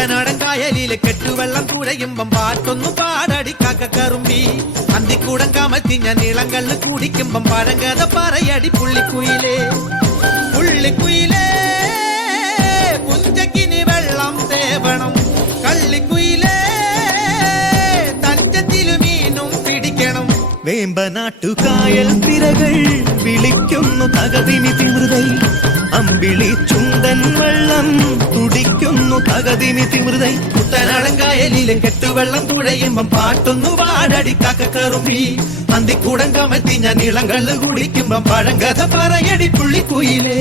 കുട്ടനാടൻ കായലിലെ കെട്ടുവെള്ളം തുഴയുമ്പം പാട്ടൊന്നു പാടടി കാക്കക്കറുമ്പി അന്തിക്കൂടം കമത്തിഞ്ഞ നീളങ്കല്ല് കുടിക്കുമ്പം പഴങ്കഥ പറയടി പുള്ളിക്കുയിലേ പുള്ളിക്കുയിലേ പുഞ്ചക്കിനി വെള്ളം തേവണം കള്ളിക്കുയിലേ തഞ്ചത്തിലു മീനും പിടിക്കണം വേമ്പനാട്ടുകായൽ തിരകൾ വിളിക്കുന്നു തകതിമി തിമൃതൈ അമ്പിളി ചുണ്ടൻ വെള്ളം തുടിക്കുന്നു തകതിമി തിമൃതൈ കുട്ടനാടൻ കായലിലെ കെട്ടുവെള്ളം തുഴയുമ്പം പാട്ടൊന്നു പാടടി കാക്കക്കറുമ്പി അന്തിക്കൂടം കമത്തിഞ്ഞ നീളങ്കല്ല് കുടിക്കുമ്പം പഴങ്കഥ പറയടി പുള്ളിക്കുയിലേ